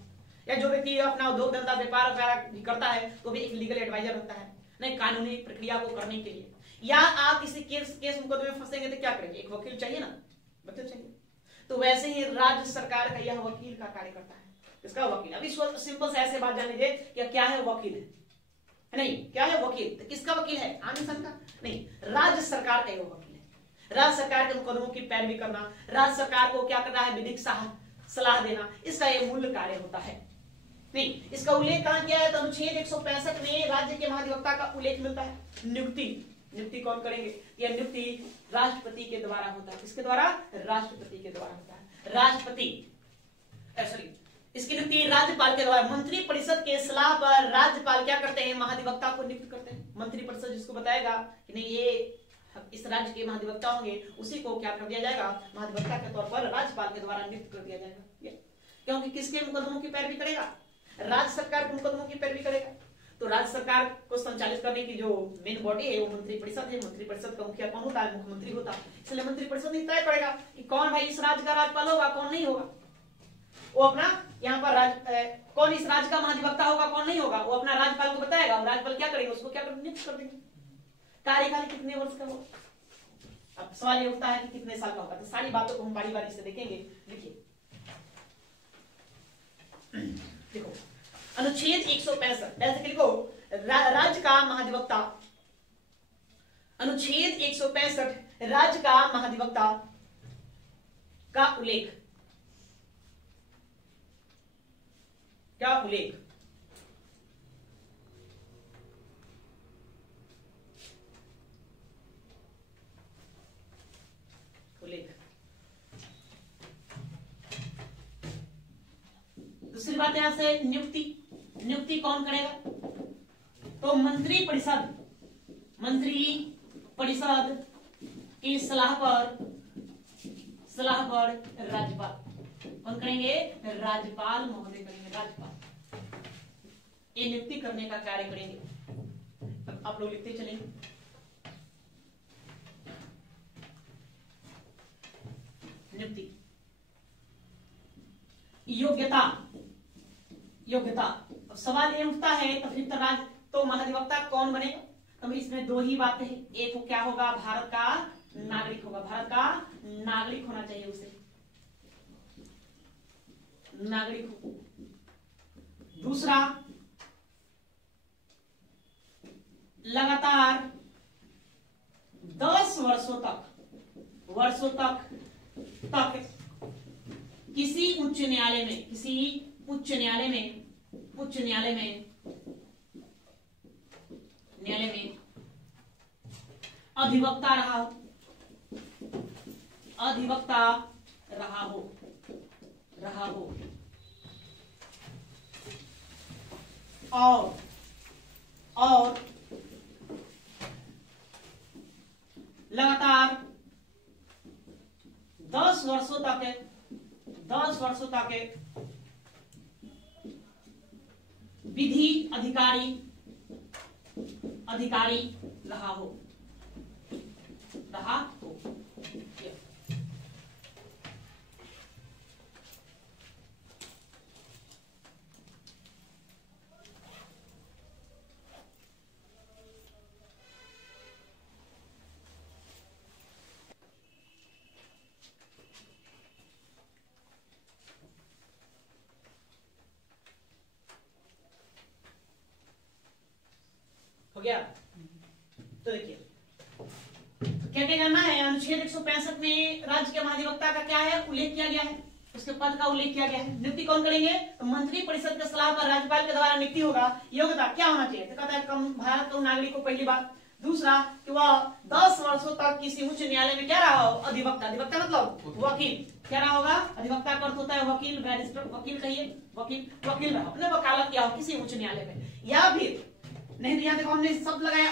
या जो व्यक्ति अपना उद्योग धंधा व्यापार वगैरह करता है तो भी एक लीगल एडवाइजर रखता है, नहीं कानूनी प्रक्रिया को करने के लिए। या आप किसी केस मुकदमे में फंसेंगे तो क्या करेंगे, एक वकील चाहिए ना, वकील चाहिए। तो वैसे ही राज्य सरकार का यह वकील का कार्य करता है, इसका वकील। अभी सिंपल से ऐसे बात जान लीजिए कि क्या है, वकील है नहीं, क्या है, वकील। तो किसका वकील है, आम इंसान का नहीं, राज्य सरकार का वकील है। राज्य सरकार के मुकदमों की पैरवी करना, राज्य सरकार को क्या करना है, विधिक सलाह देना, इसका यह मूल कार्य होता है। नहीं, इसका उल्लेख कहां किया है, तो अनुच्छेद 165 में राज्य के महाधिवक्ता का उल्लेख मिलता है। नियुक्ति, नियुक्ति कौन करेंगे, यह नियुक्ति राष्ट्रपति के द्वारा होता है। किसके द्वारा, राष्ट्रपति के द्वारा होता है। राष्ट्रपति, सॉरी, इसकी नियुक्ति राज्यपाल के द्वारा, मंत्री परिषद के सलाह पर राज्यपाल क्या करते हैं, महाधिवक्ता को नियुक्त करते हैं। मंत्री परिषद जिसको बताएगा कि नहीं ये इस राज्य के महाधिवक्ता होंगे, उसी को क्या कर दिया जाएगा, महाधिवक्ता के तौर पर राज्यपाल के द्वारा नियुक्त कर दिया जाएगा। क्योंकि किसके मुकदमों की पैरवी करेगा, राज्य सरकार के मुकदमों की पैरवी करेगा। तो राज्य सरकार को संचालित करने की जो मेन बॉडी है वो मंत्री परिषद है। मंत्री परिषद का मुखिया कौन होता है, मुख्यमंत्री होता है। इसलिए मंत्री परिषद ही तय करेगा कि कौन भाई इस राज्य का राज्यपाल होगा, कौन नहीं होगा। वो अपना यहाँ पर कौन इस राज्य का महाधिवक्ता होगा, कौन नहीं होगा, वो अपना राज्यपाल को बताएगा और राज्यपाल क्या करेगा, उसको क्या नियुक्त कर देंगे। कार्यकाल कितने वर्ष का होगा, अब सवाल ये उठता है कि कितने साल का होगा। तो सारी बातों को हम बारी बारी से देखेंगे। देखिए, देखो अनुच्छेद 165 ऐसे लिखो, राज्य का महाधिवक्ता, अनुच्छेद 165 राज्य का महाधिवक्ता का उल्लेख, क्या उल्लेख, उल्लेख। दूसरी बात यहां से नियुक्ति, नियुक्ति कौन करेगा, तो मंत्री परिषद की सलाह पर राज्यपाल, कौन करेंगे? राज्यपाल महोदय करेंगे, राज्यपाल ये नियुक्ति करने का कार्य करेंगे। अब आप लोग लिखते चलेंगे। नियुक्ति, योग्यता। अब सवाल ये उठता है तो फिर तो महाधिवक्ता कौन बनेगा? तो इसमें दो ही बातें हैं। एक वो क्या होगा? भारत का नागरिक होगा, भारत का नागरिक होना चाहिए, उसे नागरिक हो। दूसरा, लगातार 10 वर्षों तक किसी उच्च न्यायालय में अधिवक्ता रहा हो। और लगातार 10 वर्षों तक विधि अधिकारी रहा हो। हो गया? तो देखिए क्या क्या करना है। अनुच्छेद 165 में राज्य के महाधिवक्ता का क्या है? उल्लेख किया गया है, उसके पद का उल्लेख किया गया है। नियुक्ति कौन करेंगे? तो मंत्री परिषद के सलाह पर राज्यपाल के द्वारा नियुक्ति होगा। योग्यता क्या होना चाहिए? तो कहता है भारत का नागरिक को, पहली बात। दूसरा कि वह 10 वर्षों तक किसी उच्च न्यायालय में क्या रहा हो? अधिवक्ता मतलब वकील। क्या रहा होगा? अधिवक्ता का अर्थ होता है वकील, बैरिस्टर, वकील कहिए, वकील रहा, अपने वकालत किया हो किसी उच्च न्यायालय में। या फिर नहीं तो यहाँ देखो हमने शब्द लगाया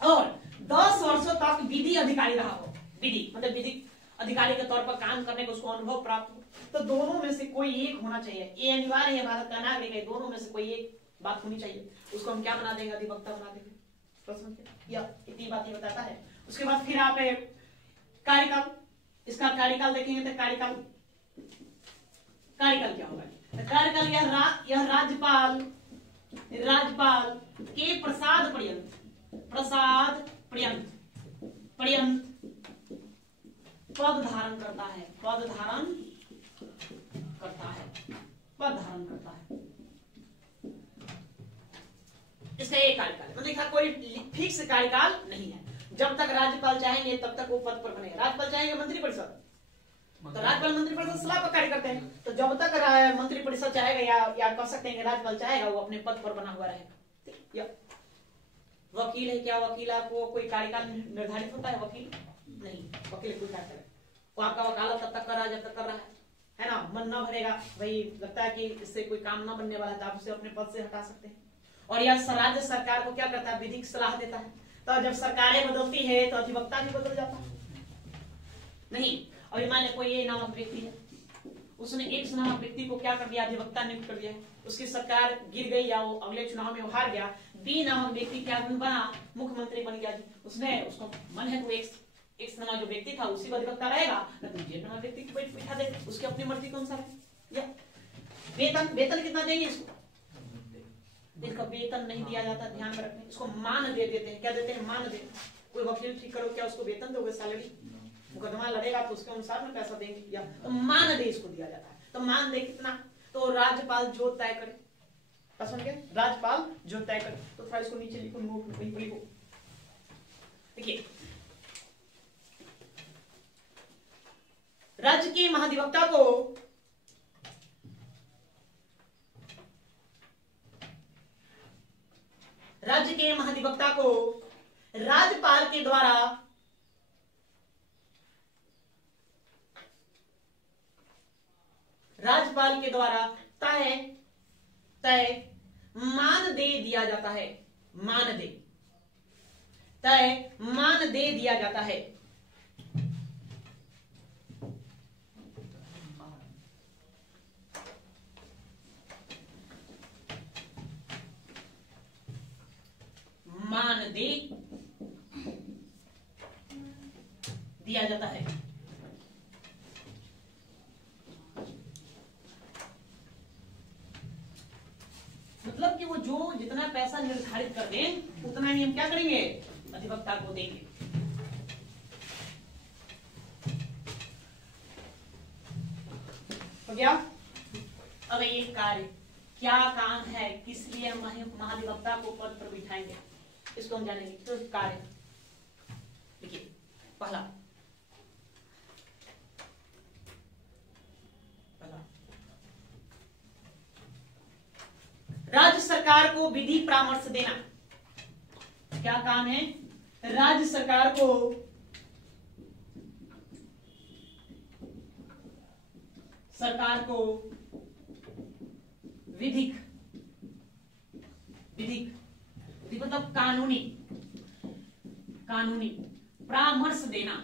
और 10 वर्षों तक विधि अधिकारी रहा हो। विधि मतलब विधि अधिकारी के तौर पर काम करने को उसको अनुभव प्राप्त हो। तो दोनों में से कोई एक होना चाहिए। ये अनिवार्य है, भारत का नागरिक है, दोनों में से कोई एक बात होनी चाहिए। उसको हम क्या बना देंगे? अधिवक्ता बना देंगे। प्रश्न या इतनी बात ये बताता है। उसके बाद फिर आप कार्यकाल, इसका कार्यकाल देखेंगे तो कार्यकाल क्या होगा? कार्यकाल यह राज्यपाल के प्रसाद पर्यंत पद धारण करता है। इसका एक कार्यकाल मतलब कोई फिक्स कार्यकाल नहीं है। जब तक राज्यपाल चाहेंगे तब तक वो पद पर बने। राज्यपाल चाहेंगे मंत्रिपरिषद, तो राज्यपाल मंत्रिपरिषद सलाह पर कार्य करते हैं। तो जब तक मंत्रिपरिषद चाहेगा या कह सकते हैं राज्यपाल चाहेगा, वो अपने पद पर बना हुआ रहेगा। वकील है क्या? वकील आपको कोई कार्यकाल निर्धारित होता है? वकील नहीं, वकील कोई कार्य करे, वो आपका वकालत तब तक कर रहा है जब तक कर रहा है ना। मन न भरेगा, भाई लगता है कि इससे कोई काम न बनने वाला है, तो आप उसे अपने पद से हटा सकते हैं। और यह राज्य सरकार को क्या करता है? विधिक सलाह देता है। तो जब सरकारें बदलती है तो अधिवक्ता भी बदल जाता है। नहीं, अभी मान लीजिए कोई ए नामक व्यक्ति है, उसने एक्स नामक व्यक्ति को क्या कर दिया? अधिवक्ता नियुक्त कर दिया। उसकी सरकार गिर गई या वो अगले चुनाव में वो हार गया, बी नामक व्यक्ति क्या बना? मुख्यमंत्री बन गया। उसको मन है तो एक्स नामक जो व्यक्ति था उसी को अधिवक्ता रहेगा, न तो जे नामक व्यक्ति को बैठा दे, उसकी अपनी मर्जी के अनुसार है। वेतन कितना देंगे इसको? इसका वेतन नहीं दिया जाता, ध्यान में रखें। इसको मान दे देते हैं। क्या देते हैं? मान दे। कोई वकील ठीक करो, क्या उसको वेतन दोगे? सैलरी, मुकदमा लड़ेगा तो उसके अनुसार में पैसा देंगे। या तो मान दे इसको दिया जाता है। तो मान दे कितना? तो राज्यपाल जो तय करे, समझ गए? राज्यपाल जो तय करे। तो थोड़ा इसको नीचे लिखो, नोट लिखो। देखिए, राज्य के महाधिवक्ता को राज्यपाल के द्वारा तय मानदेय दिया जाता है। मानदेय, तय मानदेय दिया जाता है। मानदेय दिया जाता है। मतलब कि वो जो जितना पैसा निर्धारित कर दें उतना ही हम क्या करेंगे, अधिवक्ता को देंगे। हो गया। अब ये कार्य क्या काम है, किस लिए हम महाधिवक्ता को पद पर बिठाएंगे, इसको हम जानेंगे। तो कार्य देखिए, पहला राज्य सरकार को विधि परामर्श देना। क्या काम है, राज्य सरकार को विधिक मतलब कानूनी परामर्श देना।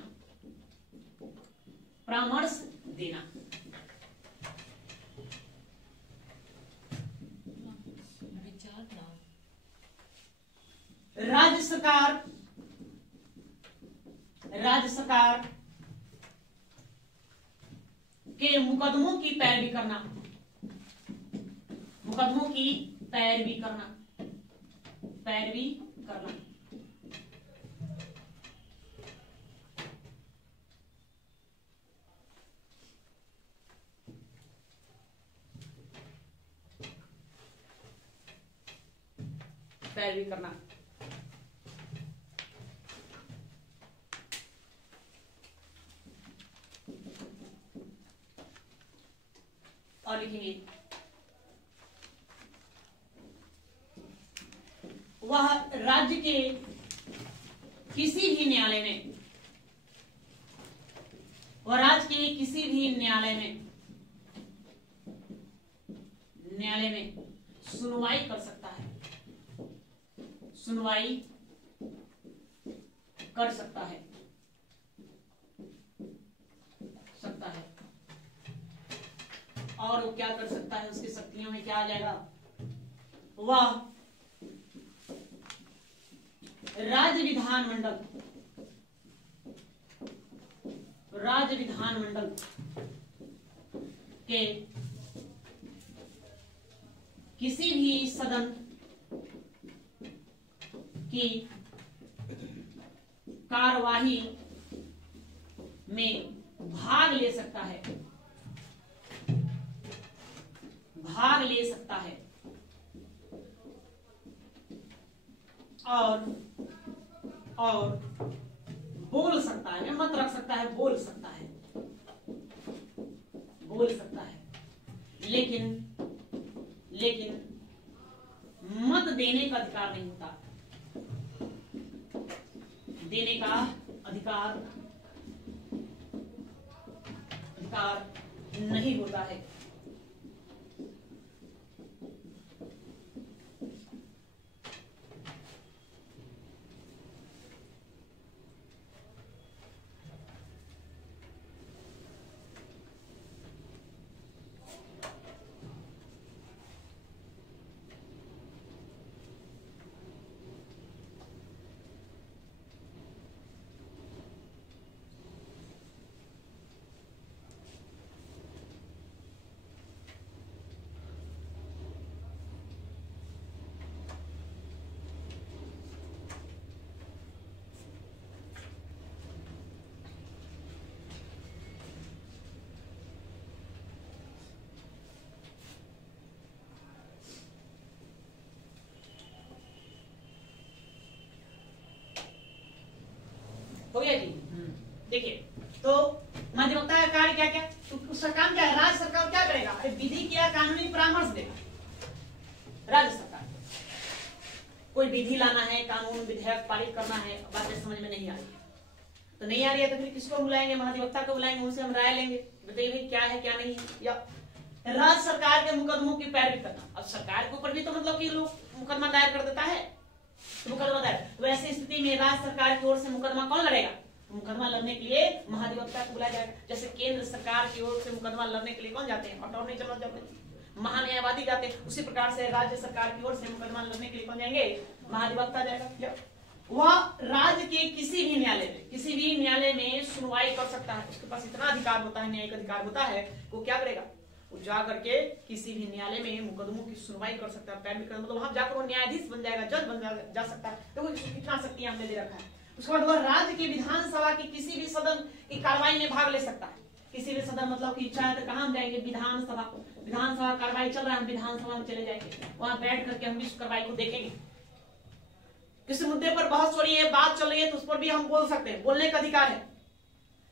राज्य सरकार के मुकदमों की पैरवी करना। और लिखेंगे वह राज्य के किसी भी न्यायालय में सुनवाई कर सकता है। और वो क्या कर सकता है, उसकी शक्तियों में क्या आ जाएगा, वह राज्य विधानमंडल के किसी भी सदन की कार्यवाही में भाग ले सकता है और बोल सकता है, मत रख सकता है, बोल सकता है, लेकिन मत देने का अधिकार नहीं होता। देने का अधिकार नहीं होता है। हो गया जी। देखिए, तो महाधिवक्ता का कार्य क्या क्या, तो उसका काम क्या है, राज्य सरकार क्या करेगा, विधि क्या कानूनी परामर्श देगा। राज्य सरकार कोई विधि लाना है, कानून विधेयक पारित करना है, बातें समझ में नहीं आ रही है तो नहीं आ रही है तो फिर किसको बुलाएंगे, महाधिवक्ता को बुलाएंगे, उनसे हम राय लेंगे, बताइए भाई क्या है क्या नहीं, या राज्य सरकार के मुकदमों की पैरवी करना। अब सरकार के ऊपर भी तो मतलब कि लोग मुकदमा दायर कर देता है, मुकदमा दायर। तो ऐसी स्थिति में राज्य सरकार की ओर से मुकदमा कौन लड़ेगा? मुकदमा लड़ने के लिए महाधिवक्ता को बुलाया जाएगा। जैसे केंद्र सरकार की ओर से मुकदमा लड़ने के लिए कौन जाते हैं? अटॉर्नी जनरल जाते हैं, महान्यायवादी जाते हैं। उसी प्रकार से राज्य सरकार की ओर से मुकदमा लड़ने के लिए कौन जाएंगे? महाधिवक्ता जाएगा। वह राज्य के किसी भी न्यायालय में सुनवाई कर सकता है। उसके पास इतना अधिकार होता है, न्यायिक अधिकार होता है, वो क्या करेगा? वो जा करके किसी भी न्यायालय में मुकदमों की सुनवाई कर सकता है, पैरवी कर, मतलब वहां जाकर वो न्यायाधीश बन जाएगा, जज बन जा सकता है। तो कितना शक्तियां हमने दे रखा है। उसके बाद वह राज्य की विधानसभा की किसी भी सदन की कार्रवाई में भाग ले सकता है। किसी भी सदन मतलब की इच्छा है तो कहाँ हम जाएंगे? विधानसभा कार्रवाई चल रहा है, हम विधानसभा में चले जाएंगे, वहां बैठ करके हम इस कार्रवाई को देखेंगे। किसी मुद्दे पर बहस हो रही है, बात चल रही है, तो उस पर भी हम बोल सकते हैं, बोलने का अधिकार है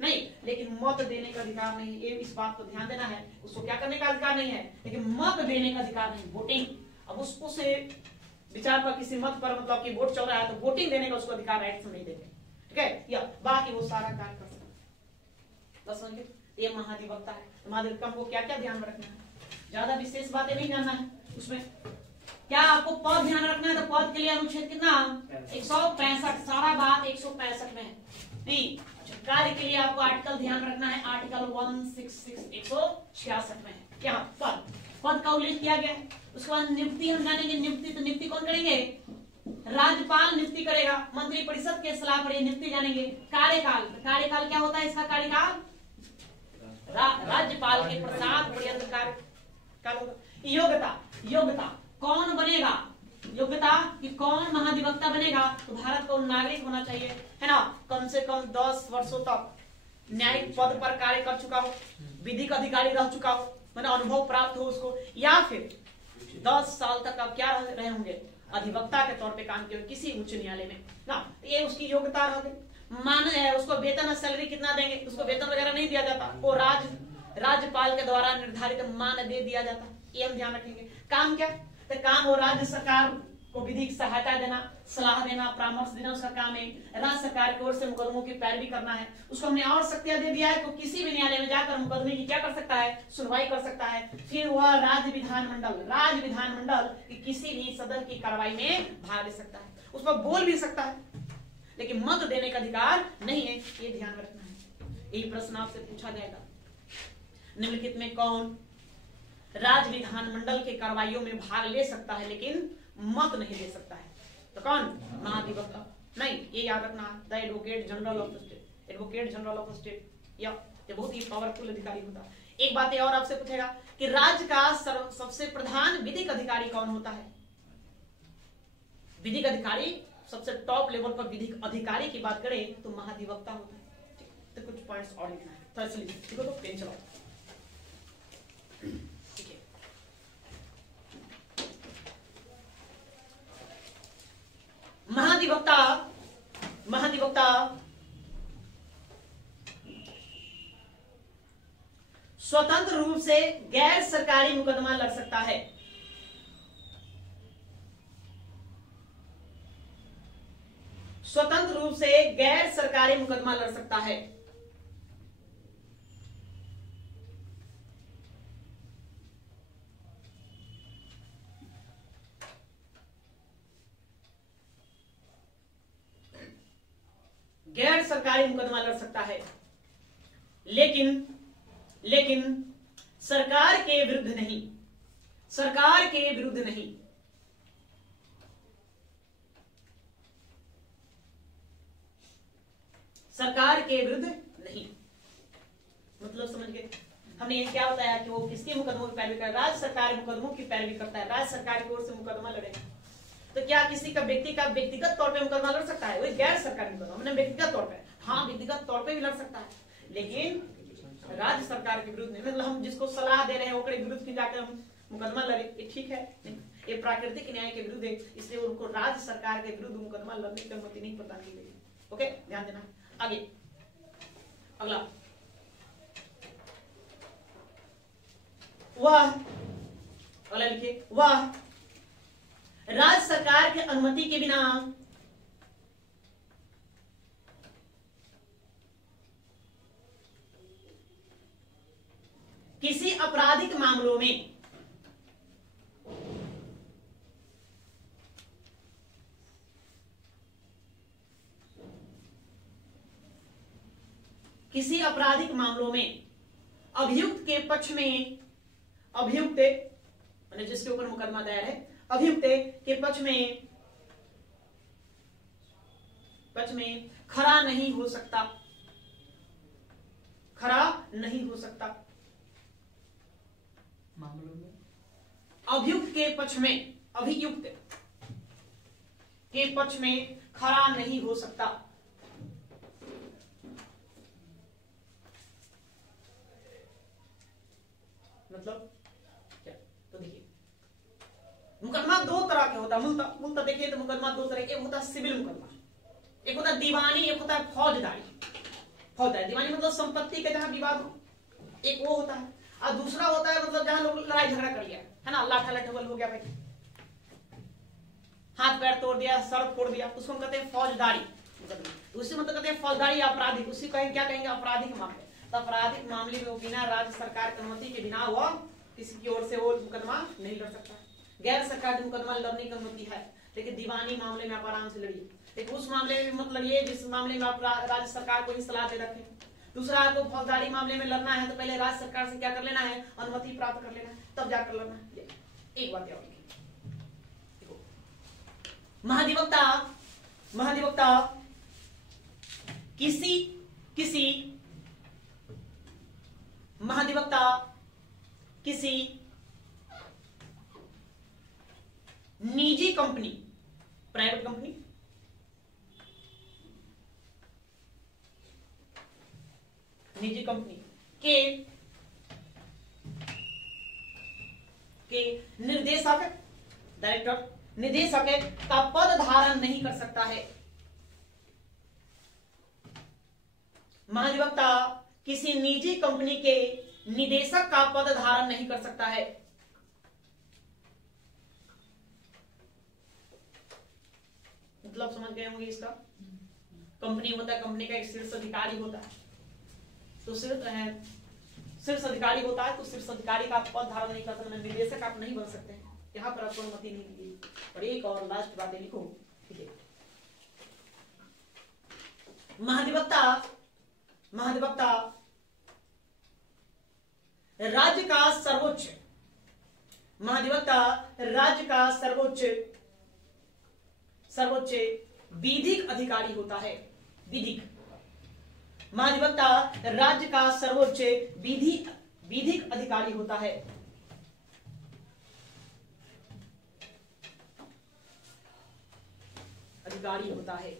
नहीं, लेकिन मत देने का अधिकार नहीं। ये इस बात को ध्यान देना है। उसको क्या करने का अधिकार नहीं है, लेकिन मत देने का अधिकार नहीं। वोटिंग, अब उसको से विचार पर किसी मत पर मतलब कि वोट चल रहा है तो वोटिंग देने का उसको अधिकार राइट से नहीं देते, ठीक है? या बाकी वो सारा कार्य कर सकता है। बस समझिए, ये महाधिवक्ता है। महाधिवक्ता को क्या क्या ध्यान में रखना है? ज्यादा विशेष बातें नहीं जानना है उसमें। क्या आपको पद ध्यान रखना है? तो पद के लिए अनुच्छेद कितना? 165। सारा बात 165 में है। नहीं, कार्य के लिए आपको आर्टिकल ध्यान रखना है, आर्टिकल 166 166 में है। क्या पद का उल्लेख किया गया है। उसके बाद नियुक्ति हम जानेंगे। नियुक्ति तो नियुक्ति कौन करेंगे? राज्यपाल नियुक्ति करेगा। मंत्री परिषद के सलाह पर नियुक्ति जानेंगे। कार्यकाल क्या होता है? इसका कार्यकाल राज्यपाल के प्रसाद पर्यंत कार्यकाल होगा। योग्यता कौन बनेगा? योग्यता कि कौन महाधिवक्ता बनेगा? तो भारत का नागरिक होना चाहिए, है ना, कम से कम 10 वर्षों तक न्यायिक पद पर कार्य कर चुका हो, विधिक अधिकारी रह चुका हो, मैंने अनुभव प्राप्त हो उसको, या फिर 10 साल तक आप क्या रहे होंगे? अधिवक्ता के तौर पे काम किए किसी उच्च न्यायालय में ना। ये उसकी योग्यता रह गई। मान है उसको वेतन और सैलरी कितना देंगे? उसको वेतन वगैरह नहीं दिया जाता, वो राज्यपाल के द्वारा निर्धारित मान दे दिया जाता। ये हम ध्यान रखेंगे। काम क्या? तो काम हो राज्य सरकार को विधिक सहायता देना, सलाह देना, परामर्श देना, उसका काम है। राज्य सरकार की ओर से मुकदमों की पैरवी करना है। उसको हमने और शक्तियां दे दिया है तो किसी भी न्यायालय में जाकर मुकदमे की क्या कर सकता है? सुनवाई कर सकता है। फिर वह राज्य विधानमंडल की किसी भी सदन की कार्रवाई में भाग ले सकता है, उस पर बोल भी सकता है, लेकिन मत देने का अधिकार नहीं है। ये ध्यान रखना है। यही प्रश्न आपसे पूछा जाएगा। निम्नलिखित में कौन राज्य विधानमंडल के कार्रवाइयों में भाग ले सकता है लेकिन मत नहीं दे सकता है? तो कौन? महाधिवक्ता नहीं। ये याद रखना, the advocate general of the state. Advocate general of the state या ये बहुत ही पावरफुल अधिकारी होता है। एक बात और आपसे पूछेगा कि राज्य का सबसे प्रधान विधिक अधिकारी कौन होता है? विधिक अधिकारी सबसे टॉप लेवल पर विधिक अधिकारी की बात करें तो महाधिवक्ता होता है। तो कुछ पॉइंट्स और लिखना है, थोड़ा सा लिखो तो पेन चलाओ। महाधिवक्ता स्वतंत्र रूप से गैर सरकारी मुकदमा लड़ सकता है। स्वतंत्र रूप से गैर सरकारी मुकदमा लड़ सकता है। गैर सरकारी मुकदमा लड़ सकता है, लेकिन सरकार के विरुद्ध नहीं। सरकार के विरुद्ध नहीं। सरकार के विरुद्ध नहीं मतलब समझ गए? हमने ये क्या बताया कि वो किसके मुकदमों की पैरवी कर? राज्य सरकार मुकदमों की पैरवी करता है, राज्य सरकार की ओर से मुकदमा लड़ेगा। तो क्या किसी का व्यक्तिगत तौर पे मुकदमा लड़ सकता है? वही गैर सरकारी मुकदमा, मैंने व्यक्तिगत तौर पे, हाँ व्यक्तिगत तौर पे भी लड़ सकता है, लेकिन राज्य सरकार के विरुद्ध नहीं। मतलब हम जिसको सलाह दे रहे हैं ओकरे विरुद्ध की जाकर हम मुकदमा लड़े, ये ठीक है? ये प्राकृतिक न्याय के विरुद्ध है, इसलिए उनको राज्य सरकार के विरुद्ध मुकदमा लड़ने की अनुमति नहीं प्रदान की गई। ओके, ध्यान देना। आगे अगला, अगला लिखिए। वह राज्य सरकार की अनुमति के बिना किसी आपराधिक मामलों में किसी आपराधिक मामलों में अभियुक्त के पक्ष में, अभियुक्त माने जिसके ऊपर मुकदमा दायर है, अभियुक्त के पक्ष में खरा नहीं हो सकता, खरा नहीं हो सकता। मामलों में अभियुक्त के पक्ष में, अभियुक्त के पक्ष में खरा नहीं हो सकता। मतलब क्या? तो देखिए मुकदमा दो तरह के होता है। मूलतः देखिए तो मुकदमा दो तरह के, एक होता है सिविल मुकदमा, एक होता है दीवानी, एक होता है फौजदारी। फौजदारी दीवानी मतलब संपत्ति का जहां विवाद हो, एक वो होता है, और दूसरा होता है मतलब जहां लोग लड़ाई झगड़ा कर लिया है ना, लाठा लठोगल हो गया भाई, हाथ पैर तोड़ दिया, सर फोड़ दिया, उसको हम कहते हैं फौजदारी मुकदमा। उसी मतलब कहते हैं फौजदारी आपराधिक, उसी कहेंगे क्या कहेंगे आपराधिक मामले। तो आपराधिक मामले में वो बिना राज्य सरकार की अनुमति के बिना वो किसी की ओर से वो मुकदमा नहीं लड़ सकता। गैर सरकारी मुकदमा लड़ने की अनुमति है, लेकिन दीवानी मामले में आप आराम से लड़िए। लेकिन उस मामले में मत लड़िए जिस मामले में आप राज्य सरकार को ही सलाह दे रखें। दूसरा, आपको फौजदारी मामले में लड़ना है तो पहले राज्य सरकार से क्या कर लेना है, अनुमति प्राप्त कर लेना है, तब जाकर लड़ना है। एक बात याद रखिए, महाधिवक्ता किसी निजी कंपनी, प्राइवेट कंपनी निजी कंपनी के निर्देशक, डायरेक्टर, निदेशक का पद धारण नहीं कर सकता है। महाधिवक्ता किसी निजी कंपनी के निदेशक का पद धारण नहीं कर सकता है। मतलब समझ गए होंगे इसका। कंपनी होता है, कंपनी का एक शीर्ष अधिकारी होता है, तो शीर्ष अधिकारी होता है, तो शीर्ष अधिकारी का पद धारण नहीं कर सकते, निदेशक आप नहीं बन सकते हैं, यहाँ पर आपको अनुमति नहीं मिली। और एक और लास्ट बातें लिखो, ठीक है। महाधिवक्ता राज्य का सर्वोच्च, महाधिवक्ता राज्य का सर्वोच्च विधिक अधिकारी होता है। विधिक, महाधिवक्ता राज्य का सर्वोच्च विधिक अधिकारी होता है। अधिकारी होता है,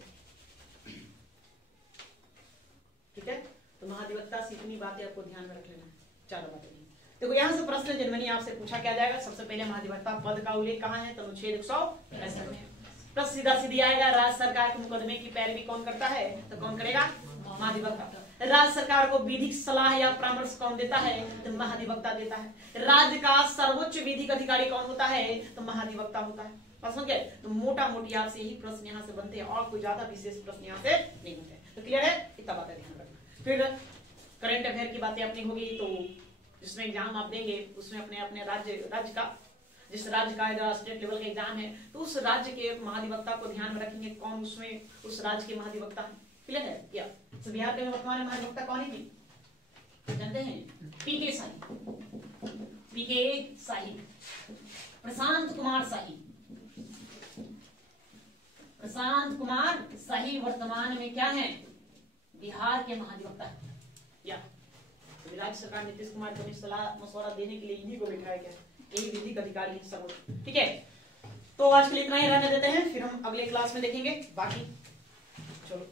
ठीक है। तो महाधिवक्ता से इतनी बातें आपको ध्यान में रख लेना है, चारों बातें। देखो यहाँ से प्रश्न जनवरी आपसे पूछा क्या जाएगा। सबसे पहले महाधिवक्ता पद का उल्लेख कहाँ है, तो अनुच्छेद 165 में। प्रश्न सीधा सीधी आएगा, राज्य सरकार के मुकदमे की पैरवी कौन करता है, तो कौन करेगा, महाधिवक्ता। राज्य सरकार को विधिक सलाह या परामर्श कौन देता है, तो महाधिवक्ता देता है। राज्य का सर्वोच्च विधिक अधिकारी कौन होता है, तो महाधिवक्ता होता है। प्रश्न क्या है, तो मोटा मोटी आपसे यही प्रश्न यहाँ से बनते हैं, और कोई ज्यादा विशेष प्रश्न यहाँ से नहीं बनते। तो क्लियर है, इतना बातें ध्यान रखना। फिर करंट अफेयर की बातें अपनी होगी, तो जिसमें एग्जाम आप देंगे उसमें अपने राज्य का, जिस राज्य का स्टेट लेवल का एग्जाम है, तो उस राज्य के महाधिवक्ता को ध्यान में रखेंगे, कौन उसमें उस राज्य के महाधिवक्ता है। क्लियर है क्या। तो बिहार के वर्तमान महाधिवक्ता कौन है, जानते हैं, पीके शाही, प्रशांत कुमार शाही वर्तमान में क्या है, बिहार के महाधिवक्ता है। या तो राज्य सरकार नीतीश कुमार को सलाह मशवरा देने के लिए इन्हीं को बिठाया गया, यही विधिक अधिकारी सर्वोच्च, ठीक है। तो आज के लिए इतना ही रहने देते हैं, फिर हम अगले क्लास में देखेंगे बाकी। चलो।